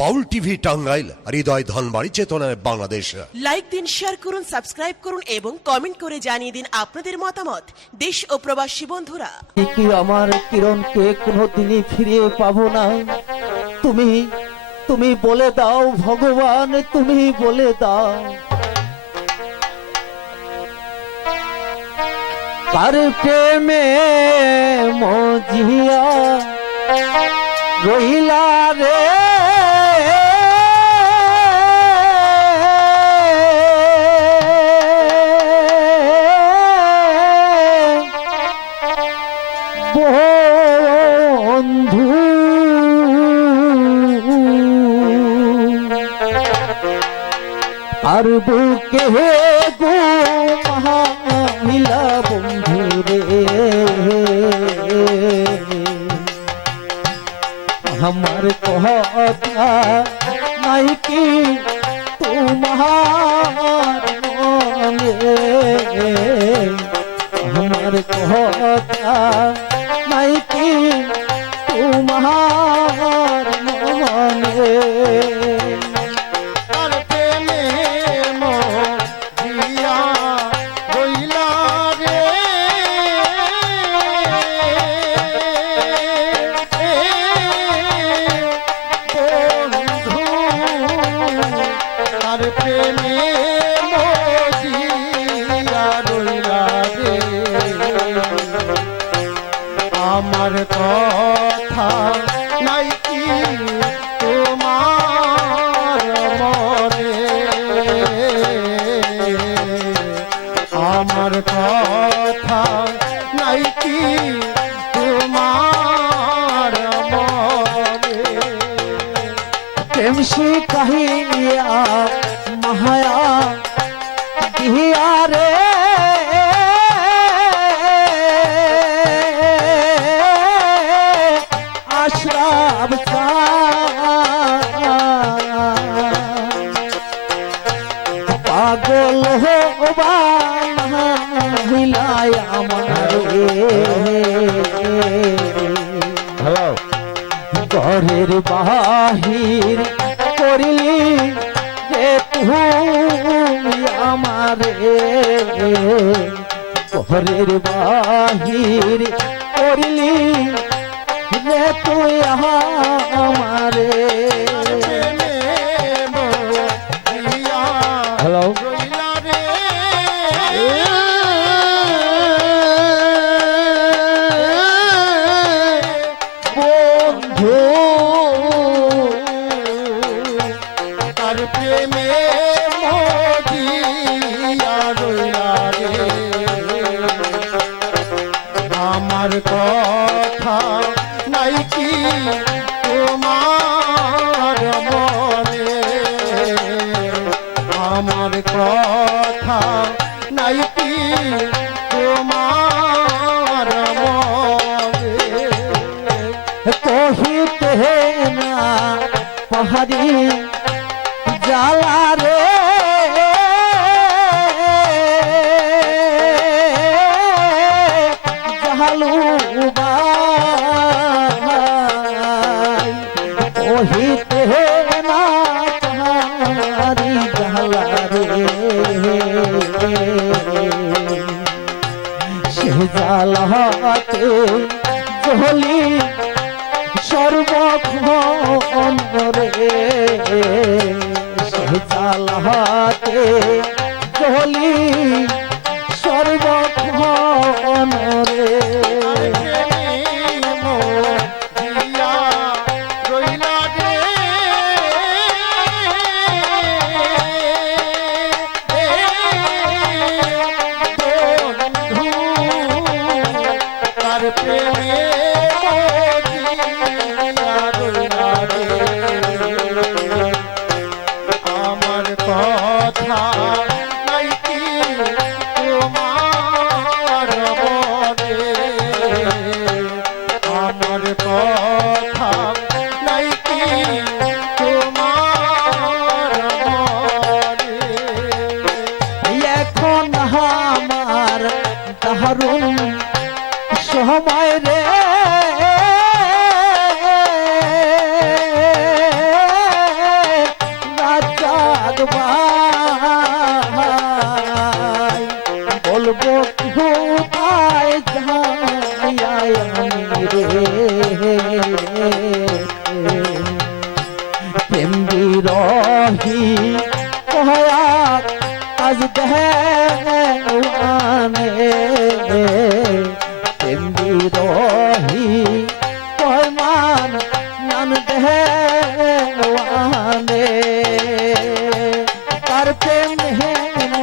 বাউল TV Tangail হৃদয় ধনবাড়ি চেতনায় Bangladesh. Like দিন share করুন সাবস্ক্রাইব করুন এবং কমেন্ট করে জানিয়ে দিন আপনাদের মতামত। দেশ ও প্রবাসী বন্ধুরা। কি আমার কিরণকে কোনোদিনই ফিরিয়ে পাবো না তুমি তুমি বলে দাও ভগবান তুমি বলে দাও। কার প্রেমে মজিয়া রহিলা রে। আর বুকে গো মহিলা বন্ধু রে আমার কথা নাই কি তোমার মনে? আমার কথা প্রেম শিখাইয়া মায়া দিয়া রে। আশ্রাব পাগল হিলায় আমার ঘরের বাহির করিলি রে তুই আমারে। ঘরের বাহির করিলি রে তুই আমারে। হ্যালো বন্ধু কহিতে না পাহাড়ি জালা রে জাহালু কহিতে না পাহাড়ি জালা রে সে জলি সর্বক্ষণ রে সে জালাতে তেমনি রহি কয়মান নান দেওয়ানে। তার প্রেম হেম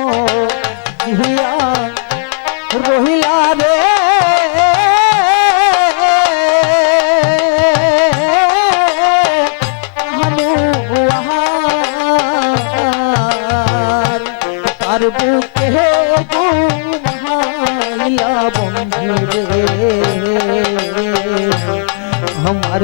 জিয়া রহিলা রে। তার বুকে রে আমার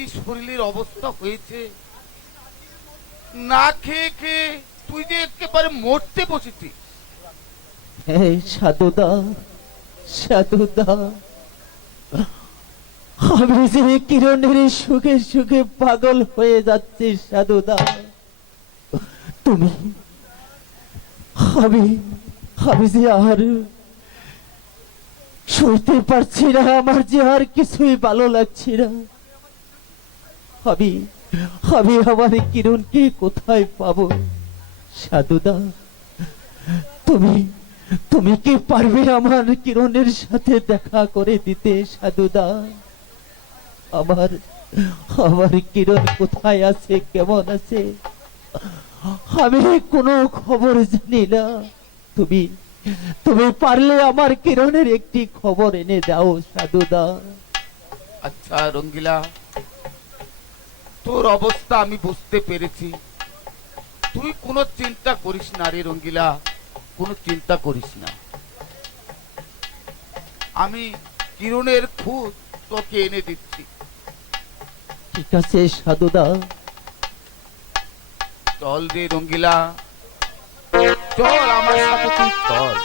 কি শরীরের অবস্থা হয়েছে? না খেয়ে খেয়ে তুই যে একেবারে মরতে বসেছিস। এই সাধুদা সাধুদা, আমি যে কিরণের সুখে সুখে পাগল হয়ে যাচ্ছি সাধুদা, তুমি, আমি আমি যে আর সইতে পারছি না, আমার যে আর কিছুই ভালো লাগছে না। আমি আমি আমার কিরণকে কোথায় পাবো? সাধুদা, তুমি তুমি কি পারবে আমার কিরণের সাথে দেখা করে দিতে, সাধুদা? আমার আমার কিরণ কোথায় আছে, কেমন আছে? আমি কোনো খবর জানি না। তুমি তুমি পারলে আমার কিরণের একটি খবর এনে দাও, সাধুদা। আচ্ছা রঙ্গিলা। তোর অবস্থা আমি বুঝতে পেরেছি। তুই কোনো চিন্তা করিস না রে রঙ্গিলা কোনো চিন্তা করিস না। আমি কিরণের খুদ তোকে এনে দিচ্ছি। ঠিক আছে সাধুদা। চল রে রঙ্গিলা চল আমার সাথে তুই চল।